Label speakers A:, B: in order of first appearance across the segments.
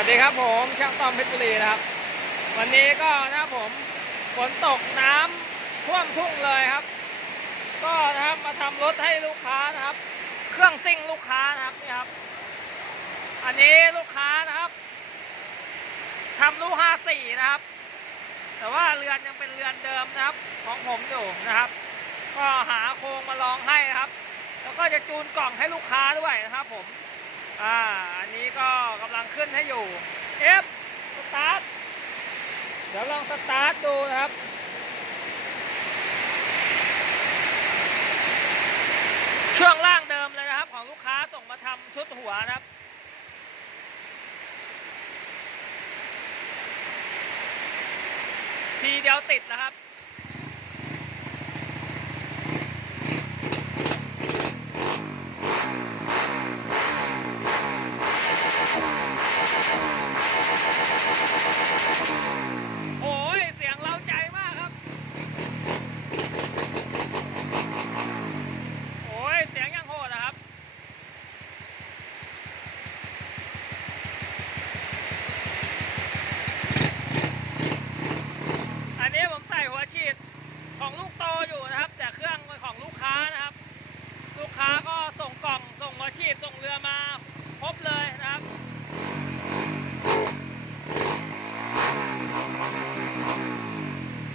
A: วัสดีครับผมช่างต้อมเพชรบุรีนะครับ วันนี้ก็นะครับผมฝนตกน้ำท่วมทุ่งเลยครับ ก็นะครับมาทำรถให้ลูกค้านะครับ เครื่องซิ่งลูกค้านะครับนี่ครับ อันนี้ลูกค้านะครับทำลูกห้าสี่นะครับ แต่ว่าเรือนยังเป็นเรือนเดิมนะครับ ของผมอยู่นะครับ ก็หาโครงมาลองให้นะครับ แล้วก็จะจูนกล่องให้ลูกค้าด้วยนะครับผม อ่า อันนี้ก็กำลังขึ้นให้อยู่ F สตาร์ท เดี๋ยวลองสตาร์ทดูนะครับช่วงล่างเดิมเลยนะครับ ของลูกค้าส่งมาทำชุดหัวนะครับ ทีเดียวติดนะครับ โอ้ย เสียงเล้าใจมากครับ โอ้ย เสียงยังโหดนะครับ อันนี้ผมใส่หัวฉีดของลูกโตอยู่นะครับ แต่เครื่องเป็นของลูกค้านะครับ ลูกค้าก็ส่งกล่องส่งหัวฉีดส่งเรือมาครบเลยนะครับ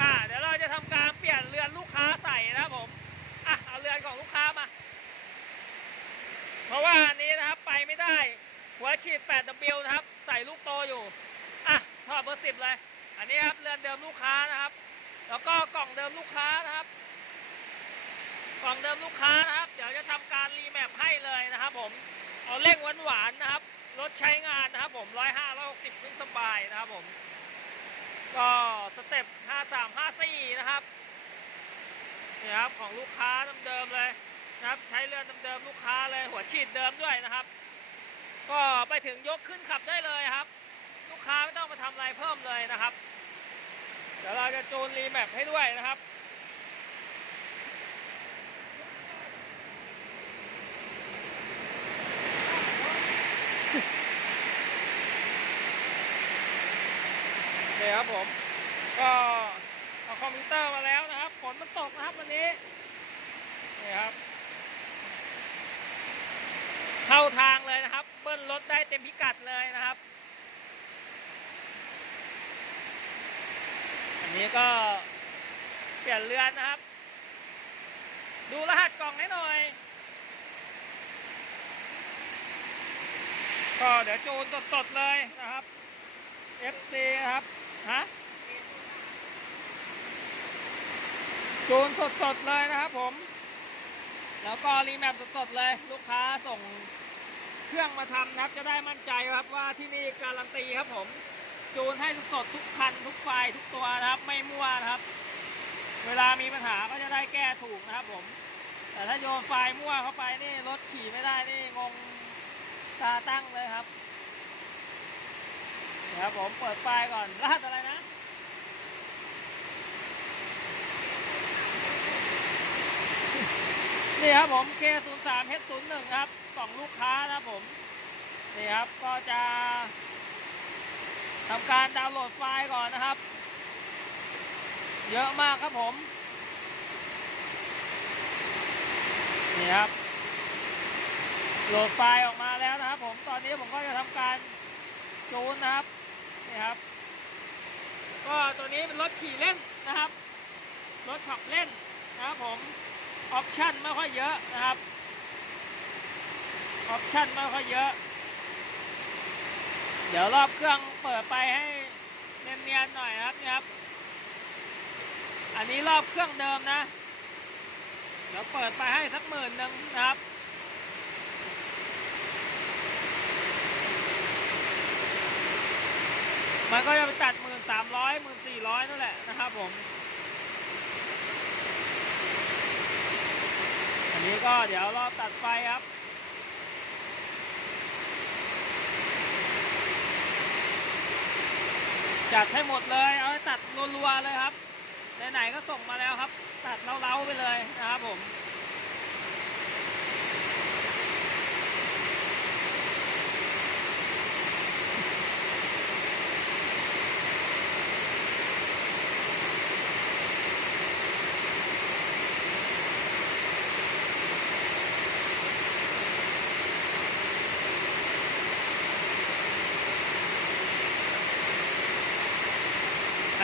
A: อ่าเดี๋ยวเราจะทำการเปลี่ยนเรือนลูกค้าใส่นะครับผม อะเอาเรือนของลูกค้ามา เพราะว่าอันนี้นะครับไปไม่ได้ หัวฉีด 8W นะครับ ใส่ลูกโตอยู่ อะถอดเบอร์สิบเลย อันนี้ครับเรือนเดิมลูกค้านะครับ แล้วก็กล่องเดิมลูกค้านะครับ กล่องเดิมลูกค้านะครับ เดี๋ยวจะทำการรีแมปให้เลยนะครับผม เอาเร่งหวานหวานๆนะครับ รถใช้งานนะครับ ผมร้อยห้าร้อยหกสิบวิ่งสบายนะครับผม ก็สเต็ปห้าสามห้าสี่นะครับนี่ครับของลูกค้าเดิมๆเลยนะครับ ใช้เรือนเดิมๆลูกค้าเลยหัวฉีดเดิมด้วยนะครับ ก็ไปถึงยกขึ้นขับได้เลยครับ ลูกค้าไม่ต้องมาทำอะไรเพิ่มเลยนะครับ เดี๋ยวเราจะจูนรีแมปให้ด้วยนะครับนี่ครับผมก็เอาคอมพิวเตอร์มาแล้วนะครับฝนมันตกนะครับวันนี้นี่ครับ เข้าทาง เต็มพิกัดเลยนะครับ อันนี้ก็เปลี่ยนเรือนนะครับ ดูรหัสกล่องให้หน่อย ก็เดี๋ยวจูนสดๆเลยนะครับ FC นะครับฮะจูนสดๆเลยนะครับผม แล้วก็รีแมปสดๆเลย ลูกค้าส่ง เครื่องมาทำนะครับ จะได้มั่นใจครับว่าที่นี่การันตีครับผม จูนให้สดทุกคัน ทุกไฟล์ทุกตัวนะครับ ไม่มั่วนะครับ เวลามีปัญหาก็จะได้แก้ถูกนะครับผม แต่ถ้าโยนไฟล์มั่วเข้าไปนี่รถขี่ไม่ได้นี่งงตาตั้งเลยครับเดี๋ยวผมเปิดไฟล์ก่อนรหัสอะไรนะนี่ครับผม K03 H01 ครับ กล่องลูกค้านะครับผมนี่ครับก็จะทำการดาวน์โหลดไฟล์ก่อนนะครับ เยอะมากครับผมนี่ครับโหลดไฟล์ออกมาแล้วนะครับ ผมตอนนี้ผมก็จะทำการจูนนะครับนี่ครับ ก็ตัวนี้เป็นรถขี่เล่นนะครับรถขับเล่นนะครับผมออปชั่นไม่ค่อยเยอะนะครับ ออปชั่นไม่ค่อยเยอะ เดี๋ยวรอบเครื่องเปิดไปให้เนียนๆหน่อยครับนี่ครับ อันนี้รอบเครื่องเดิมนะ เดี๋ยวเปิดไปให้สักหมื่นหนึ่งนะครับมันก็จะไปตัดหมื่นสามร้อยหมื่นสี่ร้อยนั่นแหละนะครับผม อันนี้ก็เดี๋ยวรอบตัดไฟครับ จัดให้หมดเลย เอาตัดรัวๆเลยครับไหนๆก็ส่งมาแล้วครับ ตัดเล้าๆไปเลยนะครับผม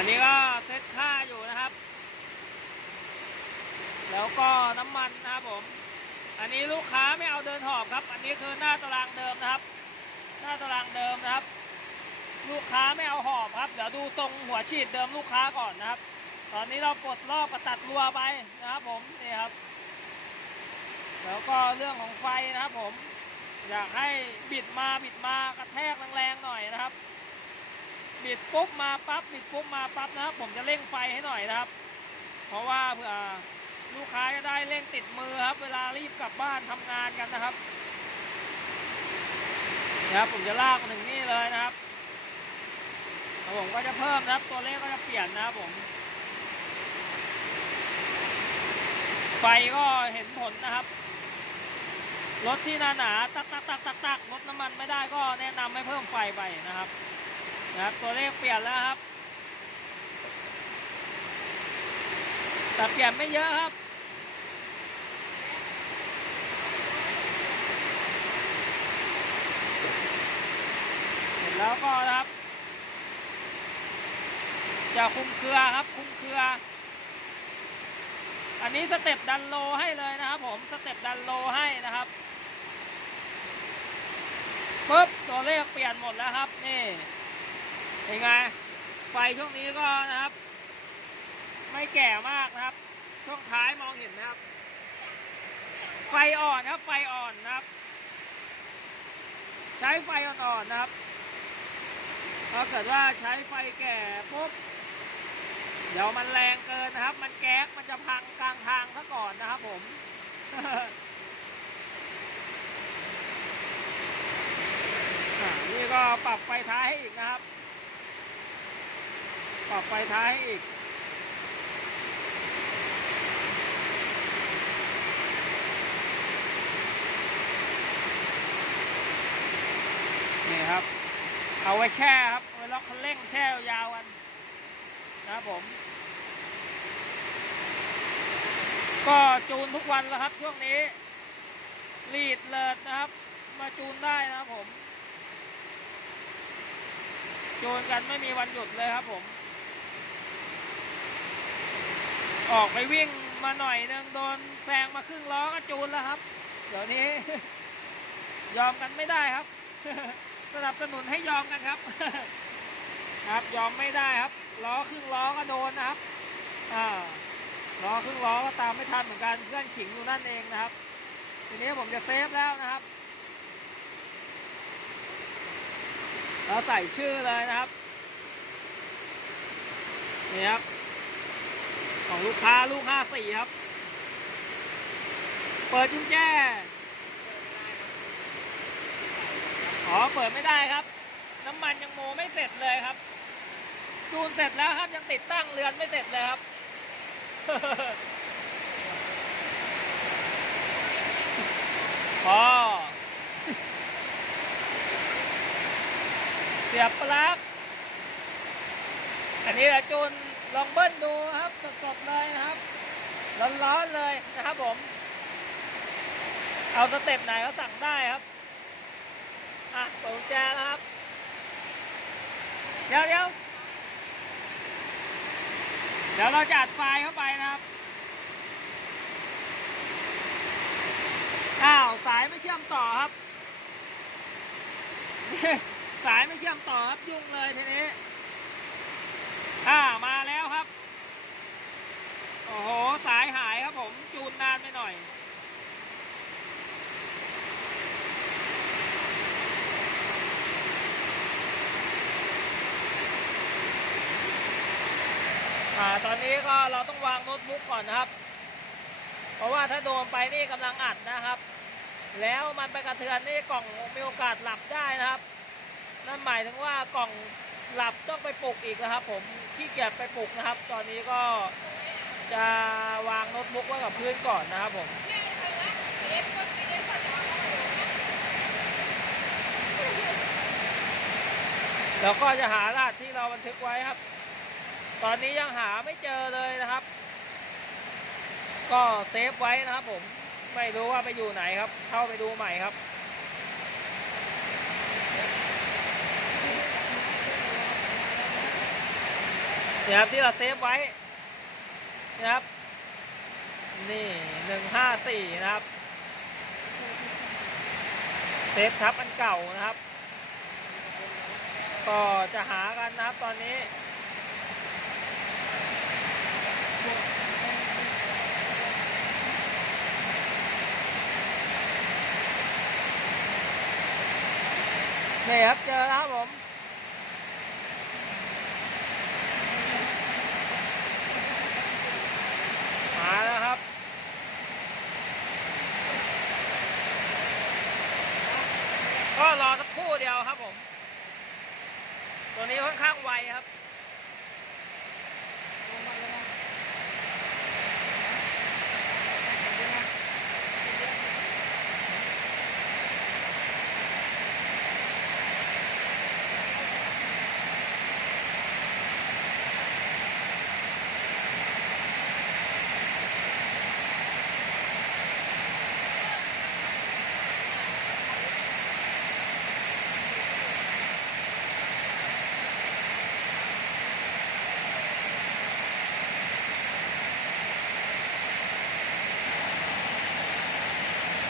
A: อันนี้ก็เซตค่าอยู่นะครับ แล้วก็น้ำมันนะครับผม อันนี้ลูกค้าไม่เอาเดินหอบครับ อันนี้คือหน้าตารางเดิมนะครับ หน้าตารางเดิมนะครับ ลูกค้าไม่เอาหอบครับ เดี๋ยวดูทรงหัวฉีดเดิมลูกค้าก่อนนะครับ ตอนนี้เราปลดรอบประตัดรัวไปนะครับผมนี่ครับ แล้วก็เรื่องของไฟนะครับผม อยากให้บิดมาบิดมากระแทกแรงๆหน่อยนะครับ บิดปุ๊บมาปั๊บบิดปุ๊บมาปั๊บนะครับ ผมจะเร่งไฟให้หน่อยนะครับ เพราะว่าเผื่อลูกค้าจะได้เร่งติดมือครับ เวลารีบกลับบ้านทำงานกันนะครับนะครับผมจะลากมาถึงนี่เลยนะครับผมก็จะเพิ่มนะครับ ตัวเลขก็จะเปลี่ยนนะครับผม ไฟก็เห็นผลนะครับรถที่หนาหนาตักตักตักตักตักรถน้ำมันไม่ได้ก็แนะนำให้เพิ่มไฟไปนะครับ นะครับตัวเลขเปลี่ยนแล้วครับ แต่เปลี่ยนไม่เยอะครับ เสร็จแล้วก็ครับ จะคุมเครือครับ คุมเครือ อันนี้สเต็ปดันโลให้เลยนะครับผม สเต็ปดันโลให้นะครับปุ๊บตัวเลขเปลี่ยนหมดแล้วครับ นี่ เป็นไง ไฟช่วงนี้ก็นะครับ ไม่แก่มากนะครับ ช่วงท้ายมองเห็นไหมครับ ไฟอ่อนครับ ไฟอ่อนนะครับ ใช้ไฟอ่อนๆนะครับถ้าเกิดว่าใช้ไฟแก่ปุ๊บ เดี๋ยวมันแรงเกินนะครับ มันแก๊สมันจะพังกลางทางซะก่อนนะครับผมนี่ก็ปรับไฟท้ายให้อีกนะครับ ปรับไฟท้ายอีก นี่ครับ เอาไว้แช่ครับ เอาไว้ล็อกคันเร่งแช่ยาวกันนะครับผม ก็จูนทุกวันแล้วครับช่วงนี้ลีดเลิศนะครับ มาจูนได้นะครับผมจูนกันไม่มีวันหยุดเลยครับผม ออกไปวิ่งมาหน่อยนึงโดนแซงมาครึ่งล้อก็จูนแล้วครับ เดี๋ยวนี้ ยอมกันไม่ได้ครับ สนับสนุนให้ยอมกันครับ ครับยอมไม่ได้ครับ ล้อครึ่งล้อก็โดนนะครับอ่าล้อครึ่งล้อก็ตามไม่ทันเหมือนกันเพื่อนขิงอยู่นั่นเองนะครับ ทีนี้ผมจะเซฟแล้วนะครับเราใส่ชื่อเลยนะครับนี่ครับ ของลูกค้าลูกห้าสี่ครับ เปิดจุ้งแจอ๋อเปิดไม่ได้ครับ น้ำมันยังโมไม่เสร็จเลยครับจูนเสร็จแล้วครับยังติดตั้งเรือนไม่เสร็จเลยครับพอเสียบปลั๊กอันนี้แหละจูน ลองเบิ้ลดูครับสดๆเลยนะครับร้อนๆเลยนะครับผม เอาสเต็ปไหนก็สั่งได้ครับอะเปิดแจแล้วครับเดี๋ยวเดี๋ยวเดี๋ยวเราจะอัดไฟล์เข้าไปนะครับอ้าวสายไม่เชื่อมต่อครับสายไม่เชื่อมต่อครับยุ่งเลยทีนี้อ่ามา โอ้โห สายหายครับผม จูนนานไปหน่อย อ่า ตอนนี้ก็เราต้องวางโน้ตบุ๊กก่อนนะครับ เพราะว่าถ้าโดนไปนี่กำลังอัดนะครับ แล้วมันไปกระเทือนนี่กล่องมีโอกาสหลับได้นะครับ นั่นหมายถึงว่ากล่องหลับต้องไปปลุกอีกนะครับ ผมขี้เกียจไปปลุกนะครับ ตอนนี้ก็ จะวางโน้ตบุ๊กไว้กับพื้นก่อนนะครับผมแล้วก็จะหารหัสที่เราบันทึกไว้ครับ ตอนนี้ยังหาไม่เจอเลยนะครับ ก็เซฟไว้นะครับผม ไม่รู้ว่าไปอยู่ไหนครับ เข้าไปดูใหม่ครับนะครับที่เราเซฟไว้ นะครับ นี่หนึ่งห้าสี่นะครับ เซฟทับอันเก่านะครับ ก็จะหากันนะครับตอนนี้นี่ครับเจอแล้วครับผม มาแล้วครับ ก็รอสักครู่เดียวครับผม ตัว นี้ค่อนข้างไวครับ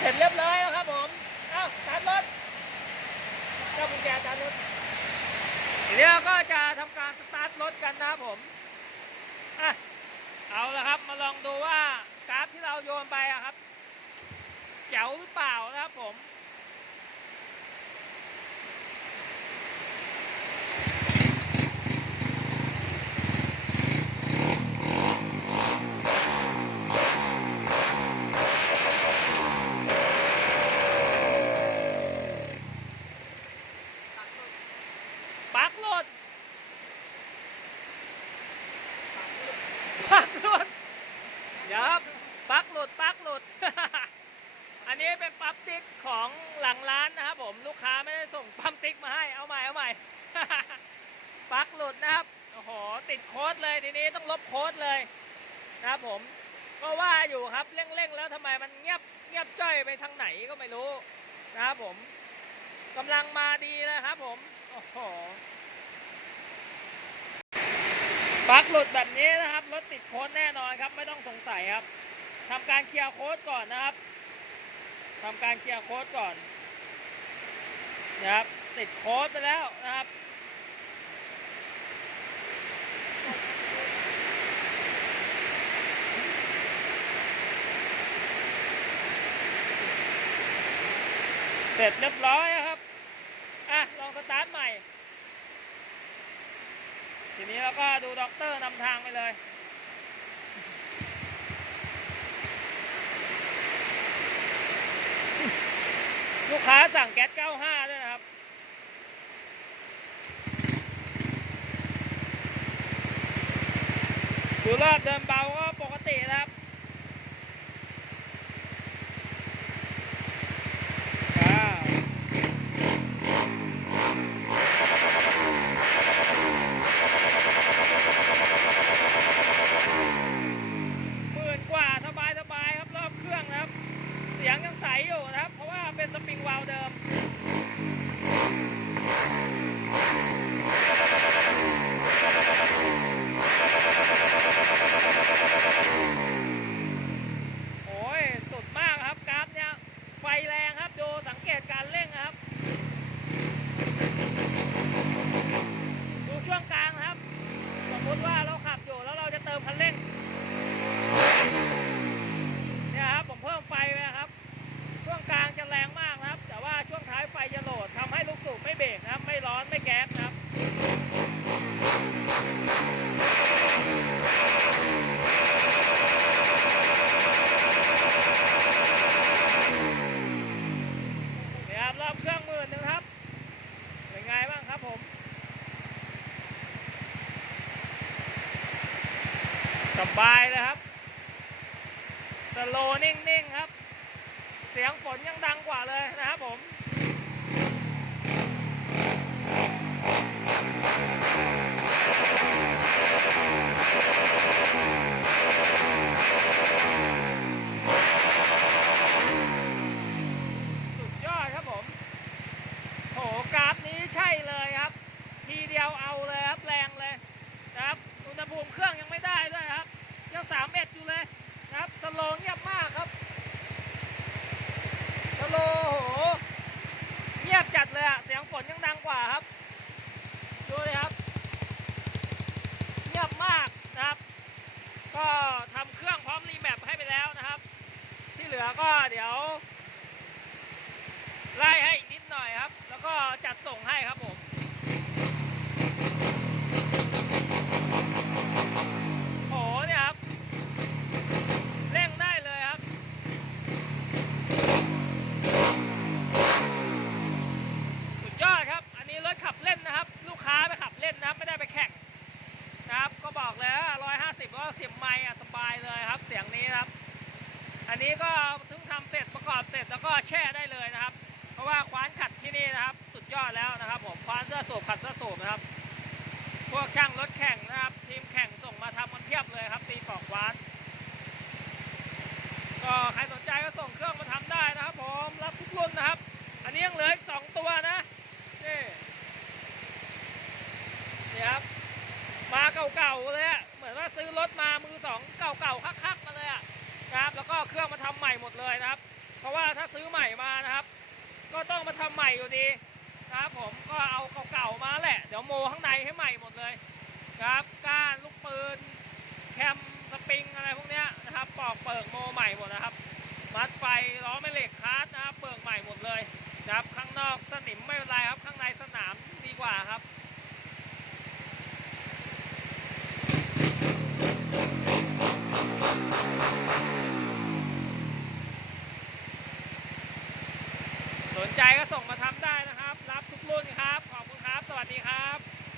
A: เสร็จเรียบร้อยแล้วครับผม เอ้าสตาร์ทรถเจ้ากุญแจสตาร์ทรถทีนี้เราก็จะทำการสตาร์ทรถกั นะครับผมอะเอาละครับมาลองดูว่ากราฟที่เราโยนไปอะครับเจ๋วหรือเปล่านะครับผม ปักหลดปักหลดเดี๋ยวครับปักหลุดปักหลุด อั นนี้เป็นปั๊มติ๊กของหลังร้านนะครับผมลูกค้าไม่ได้ส่งปั๊มติ๊กมาให้เอาใหม่เอาใหม่ปั๊กหลุดนะครับโอ้โหติดโค้ดเลยทีนี้ต้องลบโค้ดเลยนะครับผมก็ว่าอยู่ครับเร่งๆแล้วทำไมมันเงียบเงียบจ้อยไปทางไหนก็ไม่รู้นะครับผมกำลังมาดีเลยครับผมโอ้โหปลั๊กหลุดแบบนี้นะครับรถติดโค้ดแน่นอนครับ ไม่ต้องสงสัยครับทำการเคลียร์โค้ดก่อนนะครับ ทำการเคลียร์โค้ดก่อนนะครับ ติดโค้ดไปแล้วนะครับ เสร็จเรียบร้อยแล้วครับ อะ ลองสตาร์ทใหม่ ทีนี้เราก็ดูด็อกเตอร์นำทางไปเลย ลูกค้าสั่งแก๊ส 95 ด้วยนะครับ ดูรอบเดินเบา ก็เดี๋ยว ไล่ให้อีกนิดหน่อยครับ แล้วก็จัดส่งให้ครับผม โอ้โหเนี่ยครับ เร่งได้เลยครับ สุดยอดครับ อันนี้รถขับเล่นนะครับ ลูกค้าไปขับเล่นนะครับ ไม่ได้ไปแข่งนะครับ ก็บอกเลยร้อยห้าสิบก็สิบไมล์อะสบายเลยครับ เสียงนี้นะครับ อันนี้ก็เพิ่งทำเสร็จประกอบเสร็จแล้วก็แช่ได้เลยนะครับ เพราะว่าคว้านขัดที่ นะครับ สุดยอดแล้วนะครับผมคว้านเสื้อสูบขัดเสื้อสูบนะครับ พวกช่างรถแข่งนะครับ ทีมแข่งส่งมาทำกันเพียบเลยครับ ตีกอกคว้านก็ใครสนใจก็ส่งเครื่องมาทำได้นะครับ ผมรับทุกรุ่นนะครับ อันนี้ยังเหลืออีกสองตัวนะนี่นี่ครับมาเก่าๆเลยอะเหมือนว่าซื้อรถมามือสองเก่าๆคักๆมาเลยอะนะครับ แล้วก็เครื่องมาทำใหม่หมดเลยนะครับ เพราะว่าถ้าซื้อใหม่มานะครับ ก็ต้องมาทำใหม่อยู่ดีนะครับผมก็เอาเก่าๆมาแหละ เดี๋ยวโมข้างในให้ใหม่หมดเลยครับ ก้านลูกปืน แคมสปริงอะไรพวกเนี้ยนะครับปอกเปิกโมใหม่หมดนะครับ มัดไฟล้อแม่เหล็กคาร์ดนะครับเปิกใหม่หมดเลยนะครับข้างนอกสนิมไม่เป็นไรครับ ข้างในสนามดีกว่าครับ สนใจก็ส่งมาทำได้นะครับ รับทุกรุ่นครับ ขอบคุณครับ สวัสดีครับ